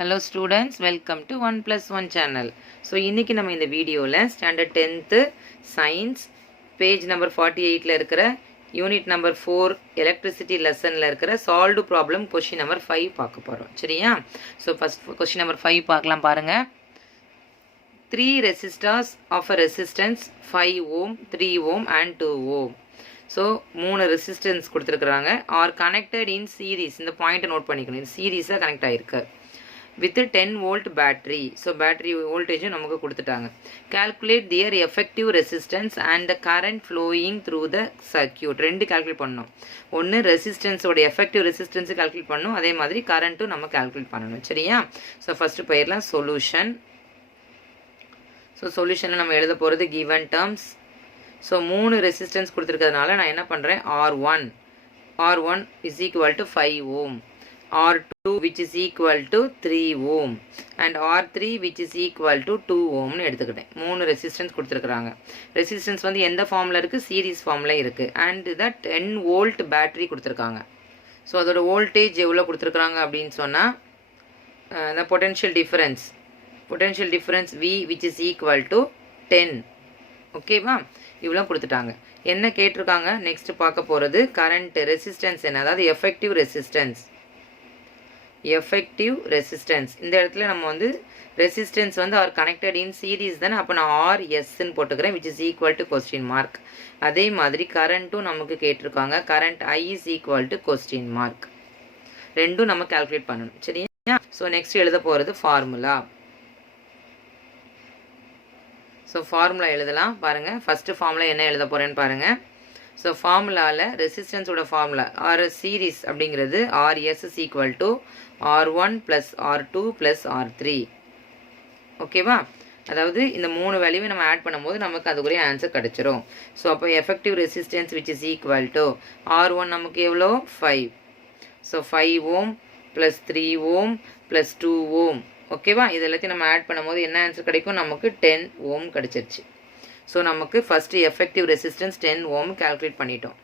Hello students, welcome to 1+1 channel. So இன்னைக்கு நம்ம இந்த வீடியோல standard 10th science page number 48ல இருக்கிற யூனிட் நம்பர் 4 எலக்ட்ரிசிட்டி லெசன்ல இருக்கிற சால்வ்டு ப்ராப்ளம் क्वेश्चन நம்பர் 5 பார்க்க போறோம். சரியா? So first क्वेश्चन நம்பர் 5 பார்க்கலாம் பாருங்க. 3 resistors of a resistance 5 ohm, 3 ohm and 2 ohm. So 3 resistance கொடுத்திருக்காங்க are connected in series. இந்த பாயிண்ட் நோட் பண்ணிக்கணும். இந்த சீரிஸா கனெக்ட் ஆயிருக்கு. With a 10 volt battery. So battery voltage நமக்கு கொடுத்துட்டாங்க. Calculate their effective resistance and the current flowing through the circuit. ரெண்டு calculate பண்ணணும். ஒன்று resistance ஓட effective resistance calculate பண்ணணும். அதே மாதிரி current நம்ம calculate பண்ணணும். சரியா? So first போயிடலாம் solution. So solutionல நம்ம எழுத போகிறது given terms. So 3 resistance கொடுத்துருக்கிறதுனால நான் என்ன பண்ணுறேன் R1 is equal to 5 ohm. R2 which is equal to 3 ohm and R3 which is equal to 2 ohm னு எடுத்துக்கிட்டேன். 3 ரெசிஸ்டன்ஸ் கொடுத்துருக்காங்க. ரெசிஸ்டன்ஸ் வந்து எந்த ஃபார்மில் இருக்குது? சீரீஸ் ஃபார்மில் இருக்குது. அண்ட் இதை 10 வோல்ட் பேட்டரி கொடுத்துருக்காங்க. ஸோ அதோட வோல்டேஜ் எவ்வளோ கொடுத்துருக்குறாங்க அப்படின்னு சொன்னால் the potential difference V which is equal to 10. ஓகேவா? இவ்வளோ கொடுத்துட்டாங்க. என்ன கேட்டிருக்காங்க? நெக்ஸ்ட் பார்க்க போகிறது கரண்ட் ரெசிஸ்டன்ஸ் என்ன, அதாவது எஃபெக்டிவ் ரெசிஸ்டன்ஸ். இந்த இடத்துல நம்ம வந்து ரெசிஸ்டன்ஸ் வந்து ஆர் கனெக்டட் இன் சீரீஸ் தானே, அப்போ நான் RSன்னு போட்டுக்கிறேன் which is equal to question mark. அதே மாதிரி கரண்ட்டும் நமக்கு கேட்டிருக்காங்க. Current I is equal to question mark. ரெண்டும் நம்ம கால்குலேட் பண்ணணும். சரியா? ஸோ நெக்ஸ்ட் எழுத போகிறது ஃபார்முலா. ஸோ ஃபார்முலா எழுதலாம் பாருங்கள். ஃபஸ்ட்டு ஃபார்முலா என்ன எழுத போகிறேன்னு பாருங்கள். ஸோ ஃபார்முலாவில் ரெசிஸ்டன்ஸோட ஃபார்முலா ஆர் சீரீஸ் அப்படிங்கிறது RS is equal to R1 plus R2 plus R3. ஓகேவா? அதாவது இந்த 3 வேல்யூவை நம்ம ஆட் பண்ணும்போது நமக்கு அதுக்குரிய ஆன்சர் கிடச்சிரும். ஸோ அப்போ effective resistance which is equal to R1 நமக்கு எவ்வளோ 5. So 5 ohm plus 3 ohm plus 2 ohm. ஓகேவா? இது எல்லாத்தையும் நம்ம ஆட் பண்ணும்போது என்ன ஆன்சர் கிடைக்கும்? நமக்கு 10 ohm கிடச்சிருச்சு. ஸோ நமக்கு first effective resistance 10 ohm calculate பண்ணிட்டோம்.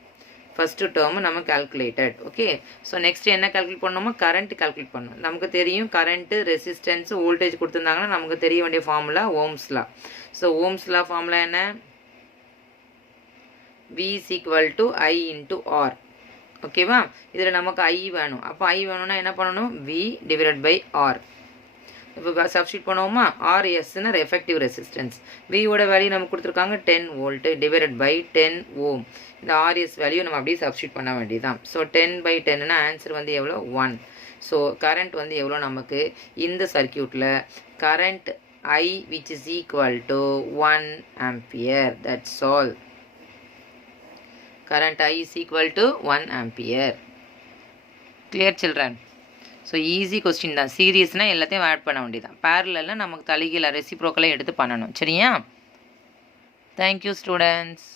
ஃபஸ்ட்டு டேர்மு நம்ம கால்குலேட்டட். ஓகே. ஸோ நெக்ஸ்ட் என்ன கால்குலேட் பண்ணோமா? கரண்ட் கால்குலேட் பண்ணணும். நமக்கு தெரியும் கரண்ட்டு ரெசிஸ்டன்ஸ் வோல்டேஜ் கொடுத்துருந்தாங்கன்னா நமக்கு தெரிய வேண்டிய ஃபார்முலா ஓம்ஸ்லா. ஸோ ஓம்ஸ்லா ஃபார்முலா என்ன? V is equal to I into R. ஓகேவா? இதில் நமக்கு I வேணும். அப்போ I வேணும்னா என்ன பண்ணணும்? V divided by R. இப்போ சப்ஸ்டியூட் பண்ணுவோமா? RSன்னு எஃபெக்டிவ் ரெசிஸ்டன்ஸ். வியோட வேல்யூ நமக்கு கொடுத்துருக்காங்க 10 வோல்ட்டு டிவைடட் பை 10 ஓம். இந்த RS வேல்யூ நம்ம அப்படியே சப்ஸ்டியூட் பண்ண வேண்டியதான். ஸோ 10/10னா ஆன்சர் வந்து எவ்வளோ? 1. ஸோ கரண்ட் வந்து எவ்வளோ நமக்கு இந்த சர்க்கியூட்டில்? Current I which is equal to 1 ampere. That's all. Current I is equal to 1 ampere. Clear children? So easy question தான். சீரியஸ்னால் எல்லாத்தையும் ஆட் பண்ண வேண்டியதான். பேரலில் நமக்கு தலைகீழ ரெசிப்ரோக்கலாக எடுத்து பண்ணணும். சரியா? Thank you students.